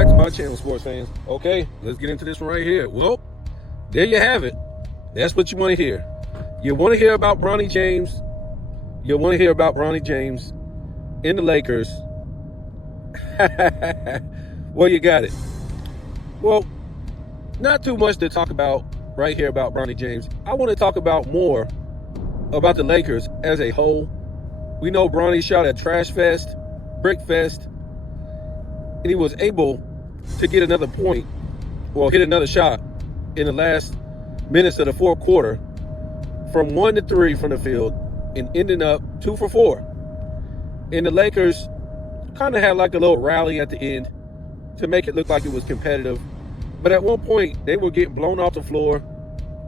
back to my channel, sports fans. Okay, let's get into this one right here. Well, there you have it. That's what you want to hear. You want to hear about Bronny James. You want to hear about Bronny James in the Lakers. Well, you got it. Well, not too much to talk about right here about Bronny James. I want to talk about more about the Lakers as a whole. We know Bronny shot at Trash Fest, Brick Fest, and he was able to get another point, well, hit another shot in the last minutes of the fourth quarter from 1 to 3 from the field and ending up 2 for 4. And the Lakers kind of had like a little rally at the end to make it look like it was competitive. But at one point, they were getting blown off the floor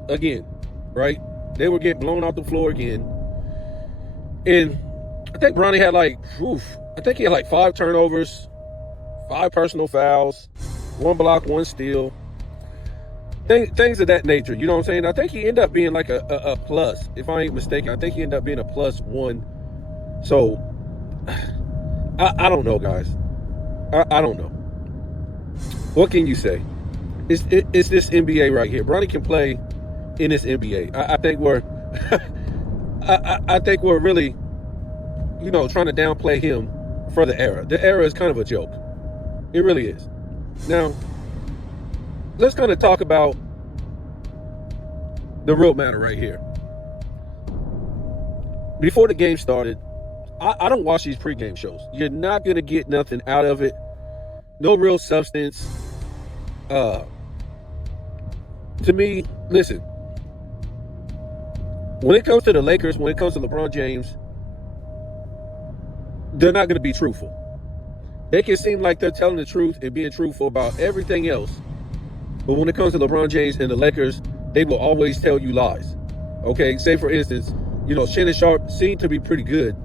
again, right? They were getting blown off the floor again. And I think Bronny had he had 5 turnovers, 5 personal fouls, 1 block, 1 steal. Things of that nature, you know what I'm saying? I think he ended up being like a plus, if I ain't mistaken. I think he ended up being a +1. So, I don't know, guys. I don't know. What can you say? It's this NBA right here. Bronny can play in this NBA. I think we're I think we're really, trying to downplay him for the era. The era is kind of a joke. It really is. Now, let's kind of talk about the real matter right here. Before the game started, I don't watch these pregame shows. You're not going to get nothing out of it. No real substance. To me, listen, when it comes to the Lakers, when it comes to LeBron James, they're not going to be truthful. They can seem like they're telling the truth and being truthful about everything else. But when it comes to LeBron James and the Lakers, they will always tell you lies. Okay, say for instance, Shannon Sharp seemed to be pretty good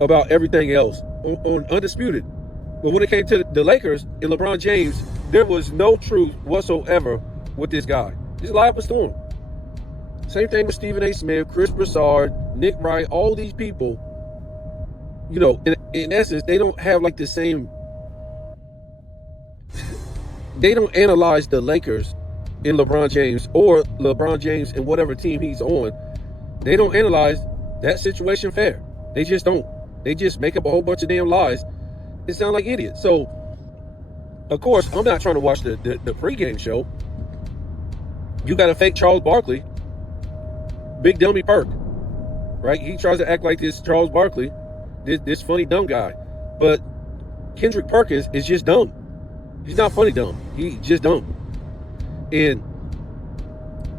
about everything else on Undisputed. But when it came to the Lakers and LeBron James, there was no truth whatsoever with this guy. He's lie up a storm. Same thing with Stephen A. Smith, Chris Broussard, Nick Wright, all these people. In essence, they don't have like the same. They don't analyze the Lakers in LeBron James or LeBron James in whatever team he's on. They don't analyze that situation fair. They just don't. They just make up a whole bunch of damn lies. It sound like idiots. So, of course, I'm not trying to watch the pregame show. You got a fake Charles Barkley, big dummy perk, right? He tries to act like this Charles Barkley, this funny dumb guy. But Kendrick Perkins is just dumb. He's not funny dumb. He's just dumb. And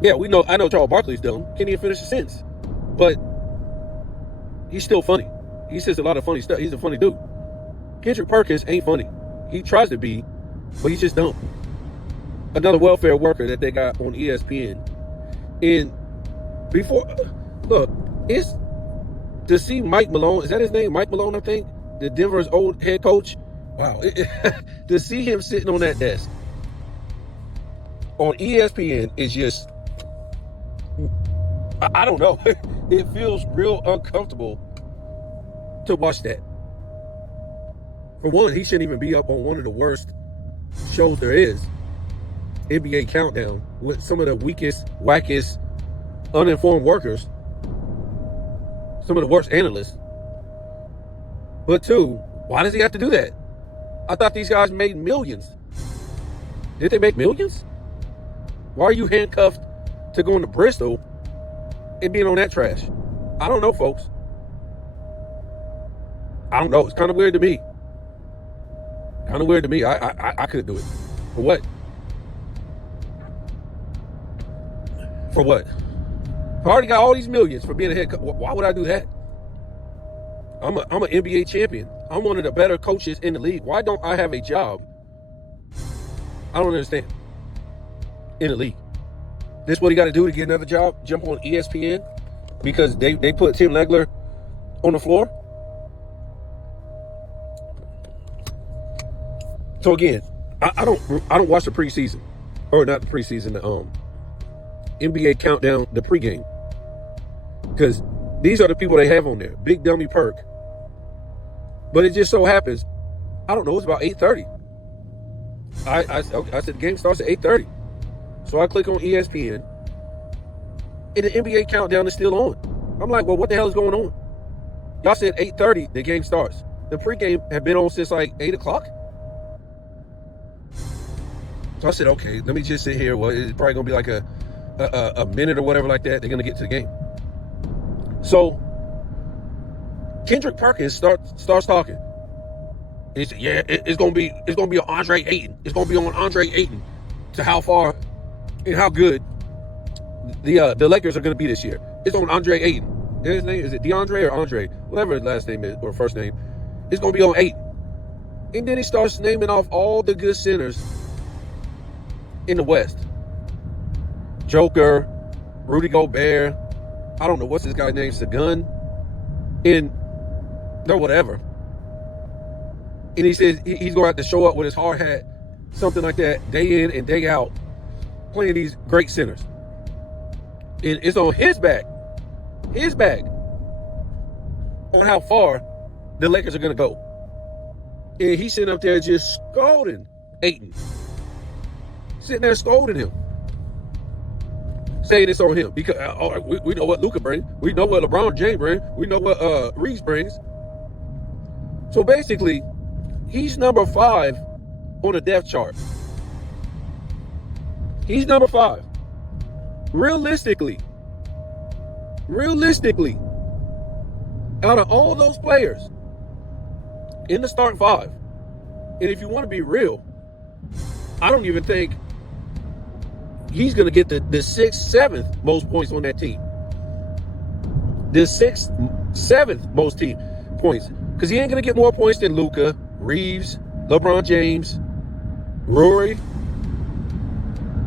yeah, I know Charles Barkley's dumb. Can't even finish a sentence. But he's still funny. He says a lot of funny stuff. He's a funny dude. Kendrick Perkins ain't funny. He tries to be, but he's just dumb. Another welfare worker that they got on ESPN. And it's to see Mike Malone, is that his name? Mike Malone, I think? The Denver's old head coach. Wow. To see him sitting on that desk on ESPN is just, I don't know. It feels real uncomfortable to watch that. For one, he shouldn't even be up on one of the worst shows there is, NBA Countdown, with some of the weakest, wackest, uninformed workers, some of the worst analysts. But two, why does he have to do that? I thought these guys made millions. Did they make millions? Why are you handcuffed to going to Bristol and being on that trash? I don't know, folks. I don't know. It's kind of weird to me. I couldn't do it. For what? For what? I already got all these millions for being a head coach. Why would I do that? I'm an NBA champion. I'm one of the better coaches in the league. Why don't I have a job? I don't understand. In the league. This what he got to do to get another job? Jump on ESPN? Because they put Tim Legler on the floor? So again, I don't watch the preseason. Or not the preseason, the NBA Countdown, the pregame. Because these are the people they have on there. Big dummy perk. But it just so happens, I don't know, it's about 8:30. I said the game starts at 8:30. So I click on ESPN, and the NBA countdown is still on. I'm like, well, what the hell is going on? Y'all said 8:30 the game starts. The pregame had been on since like 8 o'clock. So I said, okay, let me just sit here. Well, it's probably gonna be like a minute or whatever like that. They're gonna get to the game. So Kendrick Perkins starts talking. He said, yeah, it's gonna be on Andre Ayton. It's gonna be on Andre Ayton to how far and how good the Lakers are gonna be this year. It's on Andre Ayton. His name is it Deandre or Andre, whatever his last name is or first name. It's gonna be on Ayton. And then he starts naming off all the good centers in the West. Joker, Rudy Gobert, I don't know what's this guy's name, Sagun, and no whatever. And he says he's going to have to show up with his hard hat, something like that, day in and day out, playing these great centers. And it's on his back, on how far the Lakers are going to go. And he's sitting up there just scolding Ayton. Sitting there scolding him. Saying it's on him. Because we know what Luka brings. We know what LeBron James brings. We know what Reeves brings. So basically, he's number 5 on the depth chart. He's number 5. Realistically, out of all those players in the start 5, and if you want to be real, I don't even think he's going to get the 6th, 7th most points on that team. The 6th, 7th most team points. Because he ain't going to get more points than Luka, Reeves, LeBron James, Rory.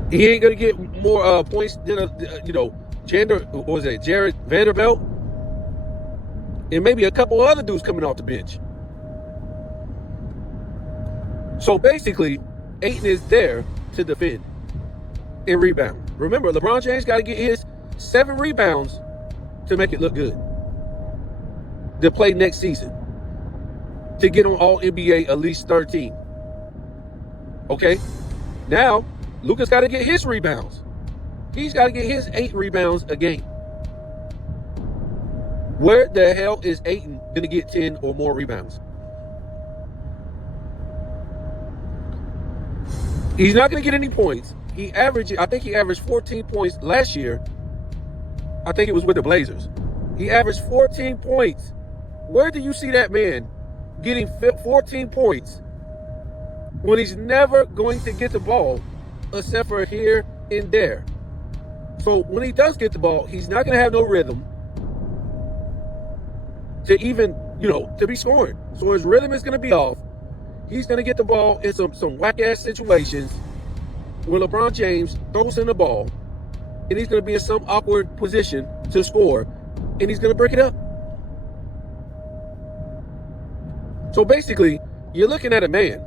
He ain't going to get more points than, Jared Vanderbilt. And maybe a couple other dudes coming off the bench. So basically, Ayton is there to defend and rebound. Remember, LeBron James got to get his 7 rebounds to make it look good. To play next season. To get on all NBA at least 13. Okay? Now, Luka's got to get his rebounds. He's got to get his 8 rebounds a game. Where the hell is Ayton going to get 10 or more rebounds? He's not going to get any points. I think he averaged 14 points last year. I think it was with the Blazers. He averaged 14 points. Where do you see that man getting 14 points when he's never going to get the ball except for here and there? So when he does get the ball, he's not going to have no rhythm to even, to be scoring. So his rhythm is going to be off. He's going to get the ball in some whack-ass situations where LeBron James throws him the ball, and he's going to be in some awkward position to score, and he's going to break it up. So basically, you're looking at a man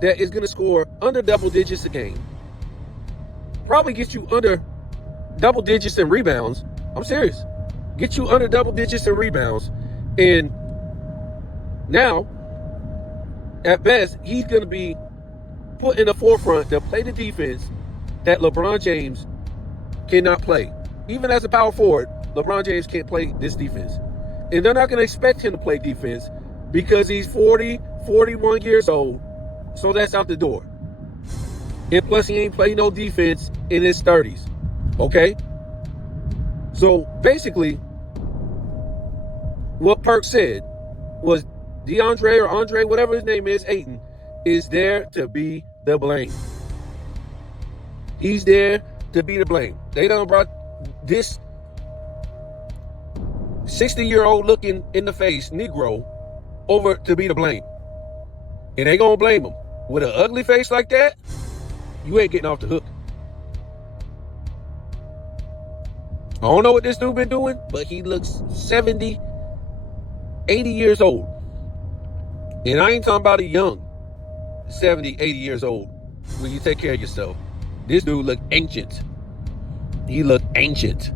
that is going to score under double digits a game, probably get you under double digits in rebounds. I'm serious. Get you under double digits in rebounds, and now, at best, he's going to be put in the forefront to play the defense that LeBron James cannot play. Even as a power forward, LeBron James can't play this defense. And they're not going to expect him to play defense because he's 40, 41 years old. So that's out the door. And plus, he ain't played no defense in his 30s. Okay? So basically, what Perk said was Deandre or Andre, whatever his name is, Ayton, is there to be the blame. He's there to be the blame. They done brought this 60-year-old looking in the face Negro over to be the blame. And they gonna blame him. With an ugly face like that, you ain't getting off the hook. I don't know what this dude been doing, but he looks 70, 80 years old. And I ain't talking about a young 70, 80 years old when you take care of yourself. This dude look ancient. He looked ancient.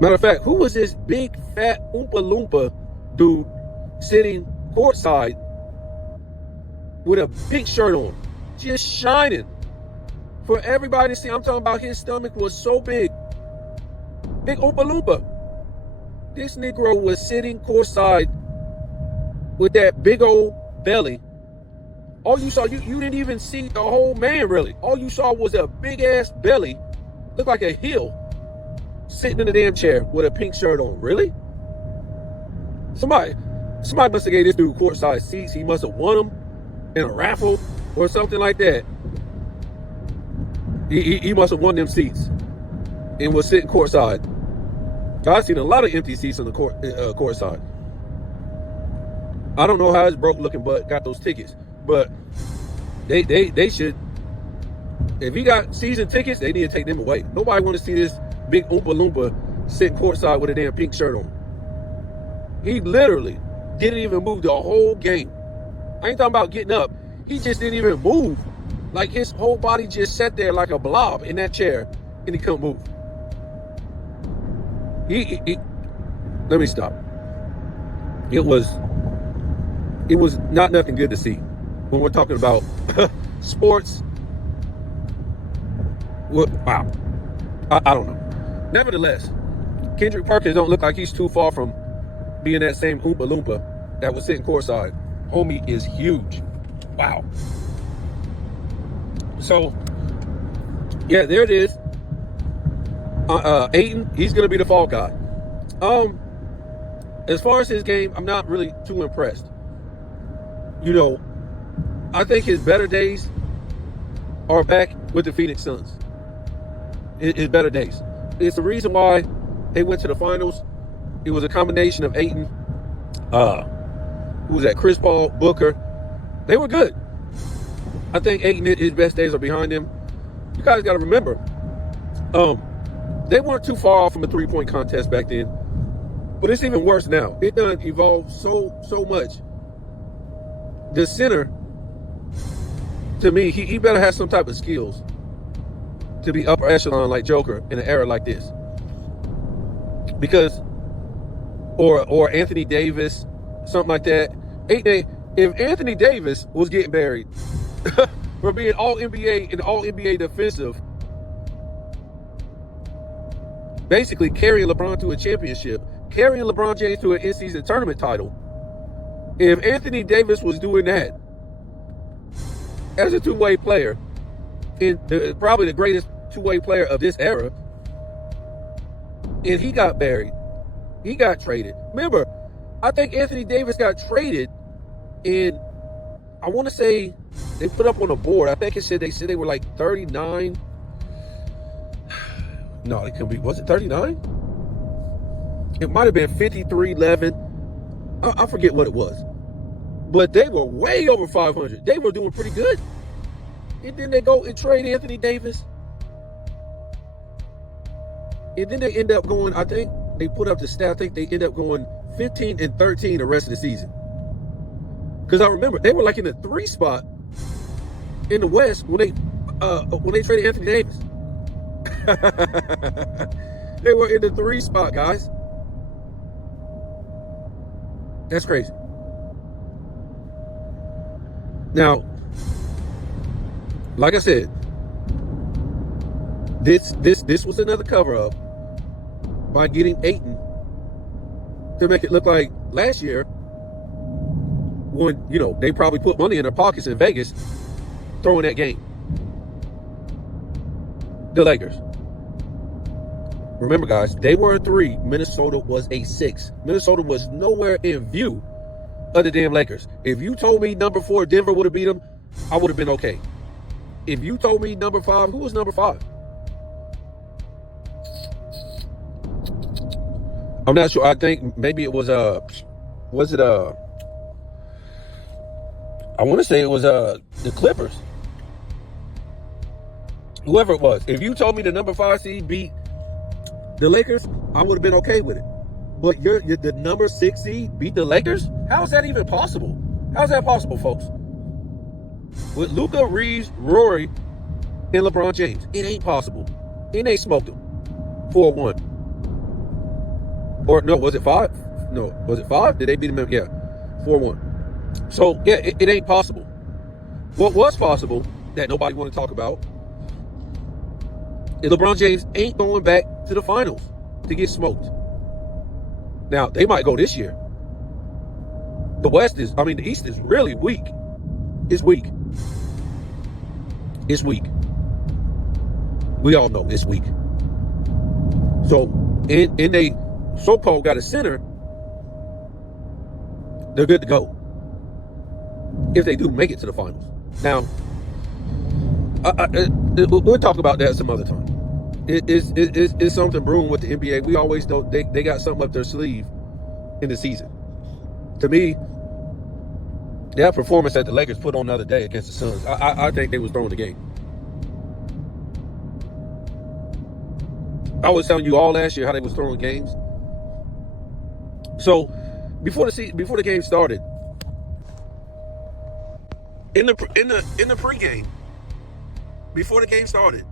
Matter of fact, who was this big, fat, Oompa Loompa dude sitting courtside with a pink shirt on, just shining for everybody to see. I'm talking about his stomach was so big. Big Oompa Loompa. This Negro was sitting courtside with that big old belly. All you saw, you didn't even see the whole man, really. All you saw was a big-ass belly, looked like a hill, sitting in the damn chair with a pink shirt on. Really? Somebody must have gave this dude courtside seats. He must have won them in a raffle or something like that. He must have won them seats and was sitting courtside. I've seen a lot of empty seats on the courtside. I don't know how his broke looking butt got those tickets, but they should. If he got season tickets, they need to take them away. Nobody want to see this big Oompa Loompa sitting courtside with a damn pink shirt on. He literally didn't even move the whole game. I ain't talking about getting up. He just didn't even move. Like his whole body just sat there like a blob in that chair, and he couldn't move. Let me stop. It was not nothing good to see when we're talking about sports. Wow. I don't know. Nevertheless, Kendrick Perkins don't look like he's too far from being that same Oompa Loompa that was sitting courtside. Homie is huge. Wow. So, yeah, there it is. Ayton, he's going to be the fall guy. As far as his game, I'm not really too impressed. You know, I think his better days are back with the Phoenix Suns. His better days. It's the reason why they went to the finals. It was a combination of Ayton, who was that? Chris Paul, Booker. They were good. I think Ayton, his best days are behind him. You guys got to remember, they weren't too far off from a three-point contest back then. But it's even worse now. It done evolved so much. The center, to me, he better have some type of skills to be upper echelon like Joker in an era like this. Because, or Anthony Davis, something like that. If Anthony Davis was getting buried for being all NBA and all NBA defensive, basically carrying LeBron to a championship, carrying LeBron James to an in-season tournament title. If Anthony Davis was doing that as a two-way player, probably the greatest two-way player of this era, and he got buried, he got traded. Remember, I think Anthony Davis got traded, and I want to say they put up on a board. I think they said they were like 39. No, it could be. Was it 39? It might have been 53-11. I forget what it was. But they were way over 500. They were doing pretty good. And then they go and trade Anthony Davis. And then they end up going, I think they put up the stat, I think they end up going 15-13 the rest of the season. Because I remember they were like in the 3 spot in the West when they traded Anthony Davis. They were in the 3 spot, guys. That's crazy. Now, like I said, this was another cover up by getting Ayton to make it look like last year when, you know, they probably put money in their pockets in Vegas throwing that game. The Lakers. Remember, guys, they were a 3. Minnesota was a 6. Minnesota was nowhere in view of the damn Lakers. If you told me number 4 Denver would have beat them, I would have been okay. If you told me number 5, who was number 5? I'm not sure. I think maybe it was I want to say it was the Clippers. Whoever it was. If you told me the number 5 seed beat the Lakers, I would have been okay with it. But you're the number 6 seed beat the Lakers? How is that even possible? How is that possible, folks? With Luka, Reeves, Rory, and LeBron James, it ain't possible. And they smoked them 4-1. Or no, was it 5? No, was it 5? Did they beat them? Yeah, 4-1. So yeah, it ain't possible. What was possible that nobody want to talk about is LeBron James ain't going back to the finals to get smoked. Now, they might go this year. The East is really weak. It's weak. It's weak. We all know it's weak. So, and they so-called got a center, they're good to go if they do make it to the finals. Now, we'll talk about that some other time. It's something brewing with the NBA. We always know they got something up their sleeve in the season. To me, that performance that the Lakers put on the other day against the Suns, I think they was throwing the game. I was telling you all last year how they was throwing games. So before the game started, in the pregame, before the game started,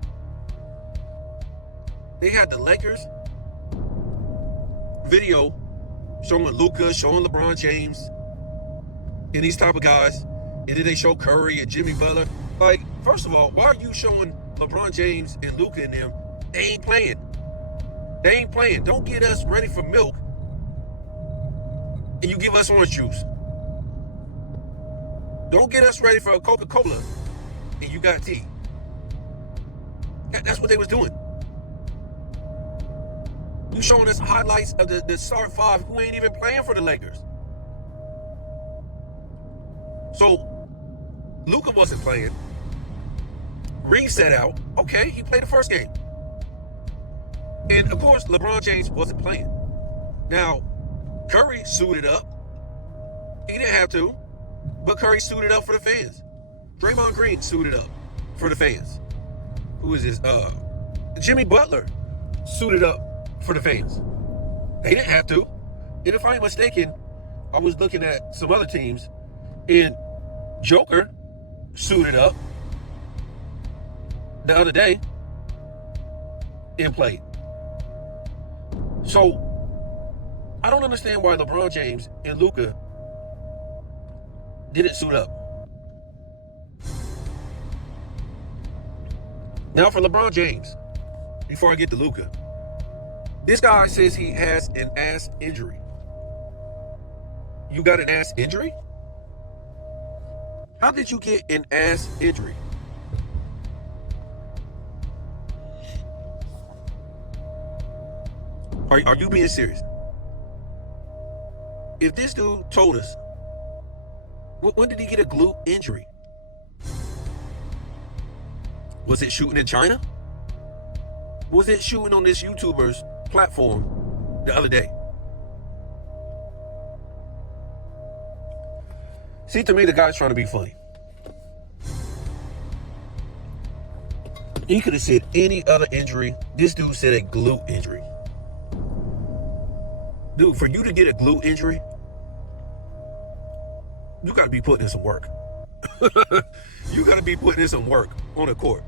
they had the Lakers video showing Luka, showing LeBron James, and these type of guys, and then they show Curry and Jimmy Butler. Like, first of all, why are you showing LeBron James and Luka and them? They ain't playing. They ain't playing. Don't get us ready for milk, and you give us orange juice. Don't get us ready for a Coca-Cola, and you got tea. That's what they was doing. You showing us highlights of the start five who ain't even playing for the Lakers. So, Luka wasn't playing. Reeves sat out. Okay, he played the first game. And, of course, LeBron James wasn't playing. Now, Curry suited up. He didn't have to, but Curry suited up for the fans. Draymond Green suited up for the fans. Who is this? Jimmy Butler suited up for the fans. They didn't have to. And if I'm mistaken, I was looking at some other teams, and Joker suited up the other day and played. So, I don't understand why LeBron James and Luka didn't suit up. Now for LeBron James, before I get to Luka, this guy says he has an ass injury. You got an ass injury? How did you get an ass injury? Are you being serious? If this dude told us, when did he get a glute injury? Was it shooting in China? Was it shooting on this YouTuber's platform the other day? See, to me, the guy's trying to be funny. He could have said any other injury. This dude said a glute injury. Dude, for you to get a glute injury, you got to be putting in some work. You got to be putting in some work on the court.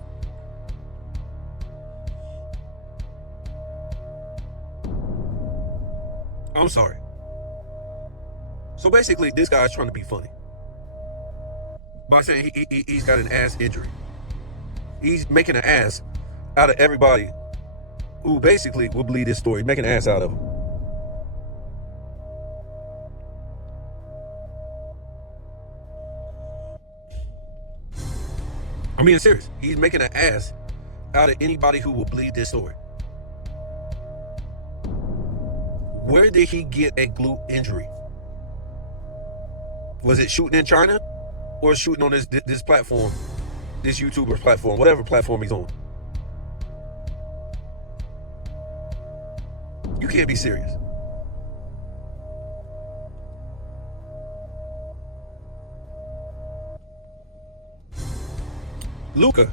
I'm sorry. So basically, this guy's trying to be funny by saying he's got an ass injury. He's making an ass out of everybody who basically will believe this story, making an ass out of him. I'm being serious. He's making an ass out of anybody who will believe this story. Where did he get a glute injury? Was it shooting in China or shooting on this platform, this YouTuber's platform, whatever platform he's on? You can't be serious. Luka,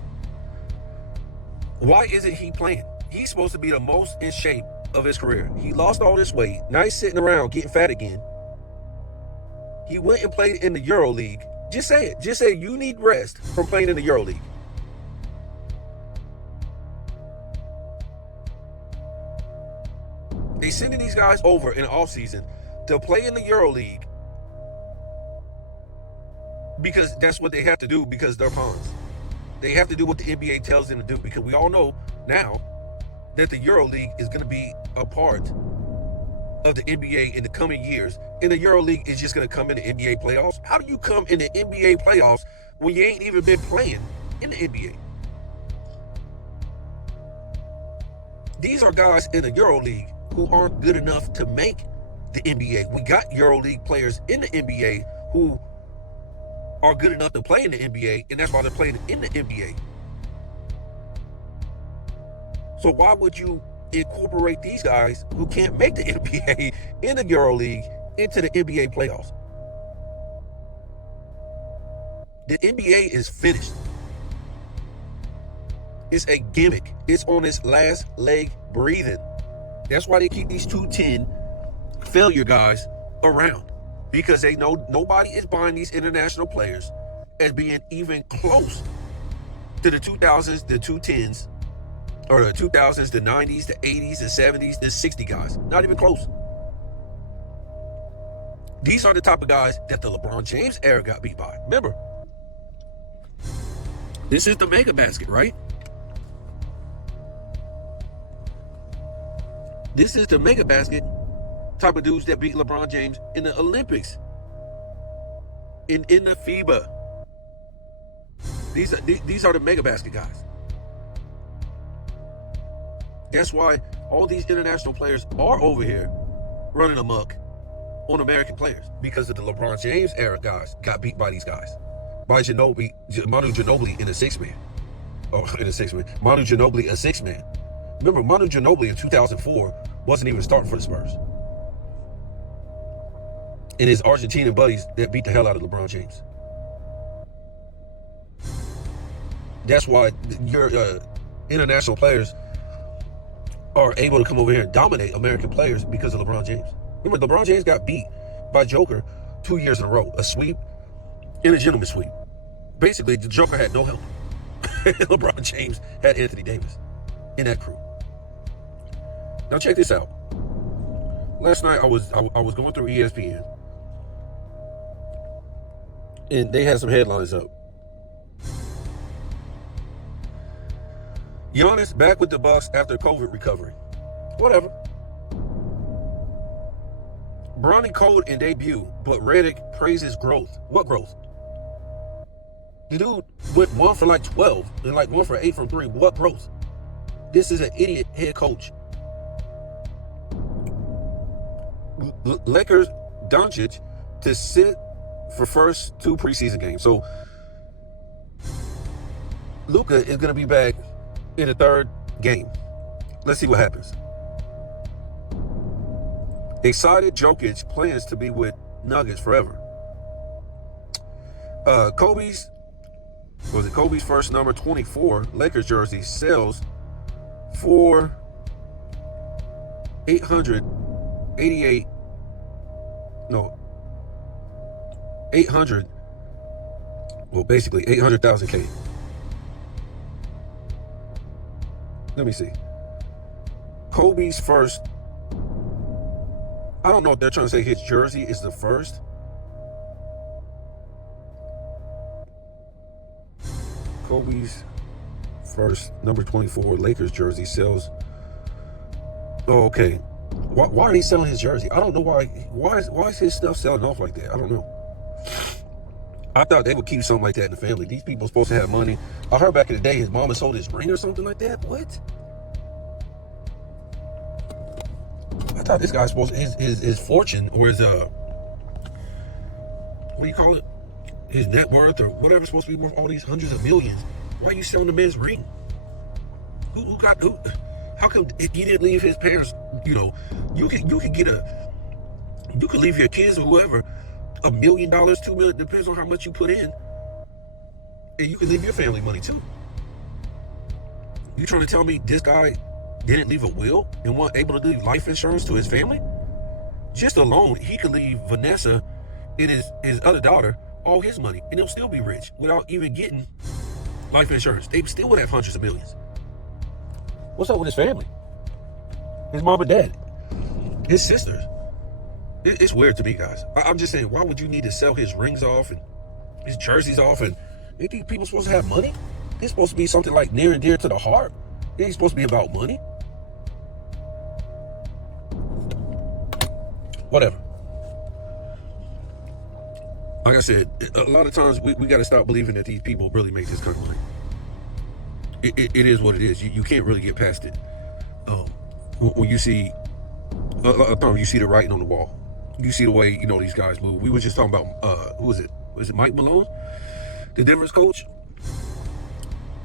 why isn't he playing? He's supposed to be the most in shape of his career. He lost all this weight. Now he's sitting around getting fat again. He went and played in the Euro League. Just say it. Just say you need rest from playing in the Euro League. They sending these guys over in the offseason to play in the Euro League because that's what they have to do because they're pawns. They have to do what the NBA tells them to do because we all know now that the EuroLeague is going to be a part of the NBA in the coming years. And the EuroLeague is just going to come in the NBA playoffs. How do you come in the NBA playoffs when you ain't even been playing in the NBA? These are guys in the EuroLeague who aren't good enough to make the NBA. We got EuroLeague players in the NBA who are good enough to play in the NBA, and that's why they're playing in the NBA. So why would you incorporate these guys who can't make the NBA in the EuroLeague into the NBA playoffs? The NBA is finished. It's a gimmick. It's on its last leg breathing. That's why they keep these 210 failure guys around, because they know nobody is buying these international players as being even close to the 2000s, the 210s, or the 2000s, the 90s, the 80s, the 70s, the 60 guys. Not even close. These are the type of guys that the LeBron James era got beat by. Remember, this is the mega basket, right? This is the mega basket type of dudes that beat LeBron James in the Olympics, in the FIBA. These are the mega basket guys. That's why all these international players are over here running amok on American players, because of the LeBron James era guys got beat by these guys. By Manu Ginobili in a six-man. Oh, in a six-man. Manu Ginobili, a six-man. Remember, Manu Ginobili in 2004 wasn't even starting for the Spurs. And his Argentinian buddies that beat the hell out of LeBron James. That's why your international players are able to come over here and dominate American players, because of LeBron James. Remember, LeBron James got beat by Joker 2 years in a row. A sweep and a gentleman sweep. Basically, the Joker had no help. LeBron James had Anthony Davis in that crew. Now check this out. Last night I was going through ESPN, and they had some headlines up. Giannis back with the Bucks after COVID recovery. Whatever. Bronny cold in debut, but Redick praises growth. What growth? The dude went 1 for like 12 and like 1 for 8 from 3. What growth? This is an idiot head coach. Lakers Doncic to sit for first 2 preseason games. So Luka is going to be back in the 3rd game. Let's see what happens. Excited Jokic plans to be with Nuggets forever. Kobe's first number 24 Lakers jersey sells for $800. Well, basically 800,000 K. Let me see. Kobe's first. I don't know if they're trying to say his jersey is the first. Kobe's first number 24 Lakers jersey sells. Oh, okay. Why are they selling his jersey? I don't know why. Why is his stuff selling off like that? I don't know. I thought they would keep something like that in the family. These people are supposed to have money. I heard back in the day his mama sold his ring or something like that. What? I thought this guy's supposed to, his fortune, or his what do you call it? His net worth or whatever's supposed to be worth all these hundreds of millions. Why are you selling the man's ring? Who? How come he didn't leave his parents? You know, you could leave your kids or whoever $1 million, $2 million, depends on how much you put in, and you can leave your family money too. You trying to tell me this guy didn't leave a will and wasn't able to leave life insurance to his family? Just alone, he could leave Vanessa and his other daughter all his money, and they'll still be rich without even getting life insurance. They still would have hundreds of millions. What's up with his family? His mom and dad, his sisters. It's weird to me, guys. I'm just saying, why would you need to sell his rings off and his jersey's off, and you think people supposed to have money? It's supposed to be something like near and dear to the heart. It ain't supposed to be about money. Whatever. Like I said, a lot of times we got to stop believing that these people really make this kind of money. It is what it is. You can't really get past it. When you see, a lot of times you see the writing on the wall. You see the way, these guys move. We were just talking about, who was it? Was it Mike Malone? The Denver's coach?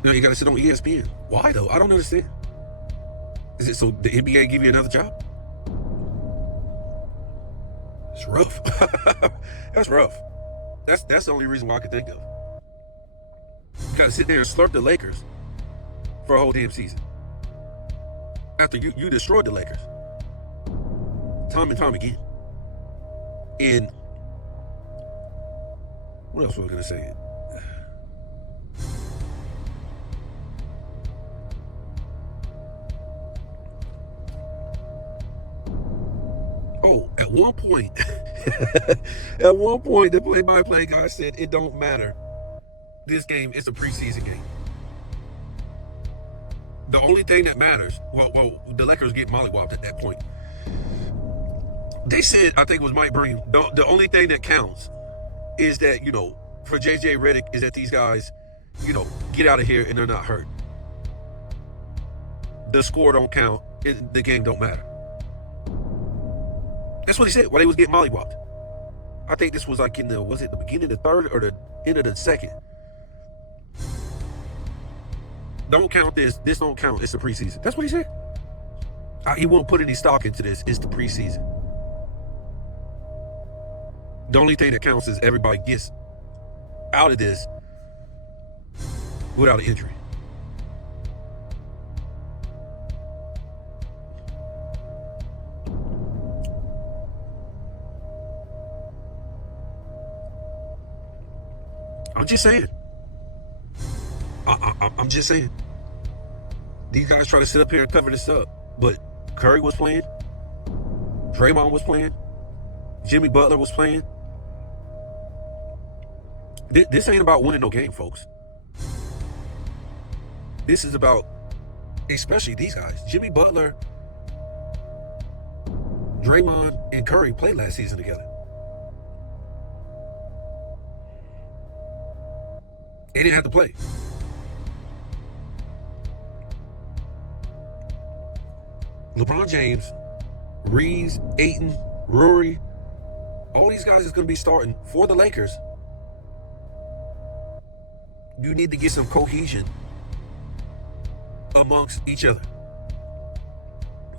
You got to sit on ESPN. Why, though? I don't understand. Is it so the NBA give you another job? It's rough. That's rough. That's the only reason why I could think of. You got to sit there and slurp the Lakers for a whole damn season. After you destroyed the Lakers. Time and time again. And what else was I going to say? Oh, at one point, the play-by-play guy said it don't matter. This game is a preseason game. The only thing that matters, well, the Lakers get mollywopped at that point. They said, I think it was Mike Bryant, the only thing that counts is that, for JJ Redick, is that these guys, get out of here and they're not hurt. The score don't count. The game don't matter. That's what he said while they was getting mollywopped. I think this was like was it the beginning of the third or the end of the second? Don't count this. This don't count. It's the preseason. That's what he said. He won't put any stock into this. It's the preseason. The only thing that counts is everybody gets out of this without an injury. I'm just saying. I'm just saying. These guys try to sit up here and cover this up, but Curry was playing. Draymond was playing. Jimmy Butler was playing. This ain't about winning no game, folks. This is about, especially these guys. Jimmy Butler, Draymond, and Curry played last season together. They didn't have to play. LeBron James, Reeves, Ayton, Rory, all these guys is going to be starting for the Lakers. You need to get some cohesion amongst each other.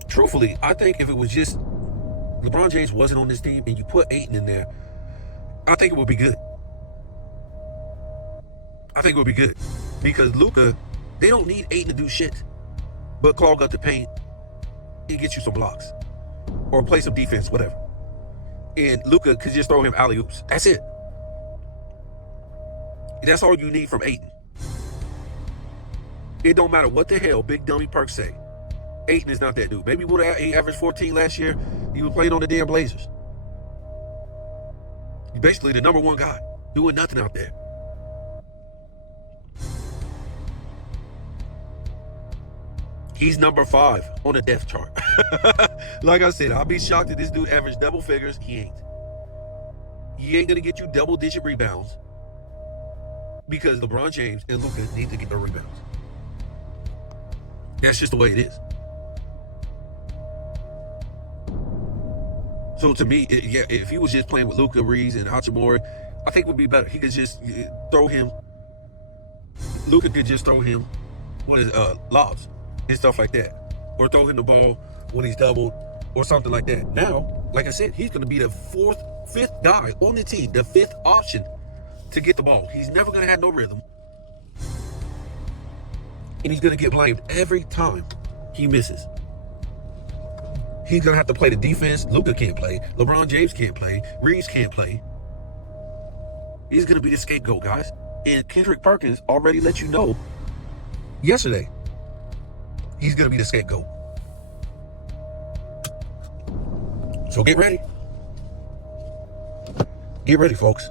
Truthfully, I think if it was just LeBron James wasn't on this team and you put Ayton in there, I think it would be good. I think it would be good. Because Luka, they don't need Ayton to do shit but clog up the paint and get you some blocks. Or play some defense, whatever. And Luka could just throw him alley-oops. That's it. That's all you need from Ayton. It don't matter what the hell Big Dummy Perks say. Ayton is not that dude. Maybe he averaged 14 last year. He was playing on the damn Blazers. He's basically the number one guy. Doing nothing out there. He's number 5 on the depth chart. Like I said, I'll be shocked if this dude averaged double figures. He ain't. He ain't going to get you double-digit rebounds because LeBron James and Luka need to get their rebounds. That's just the way it is. So to me, if he was just playing with Luka, Reeves, and Hachimura, I think it would be better. He could just throw him. Luka could just throw him lobs and stuff like that, or throw him the ball when he's doubled or something like that. Now, like I said, he's going to be the 5th guy on the team, the 5th option to get the ball. He's never going to have no rhythm, and he's going to get blamed every time he misses. He's going to have to play the defense. Luka can't play. LeBron James can't play. Reeves can't play. He's going to be the scapegoat, guys. And Kendrick Perkins already let you know yesterday he's going to be the scapegoat. So get ready. Get ready, folks.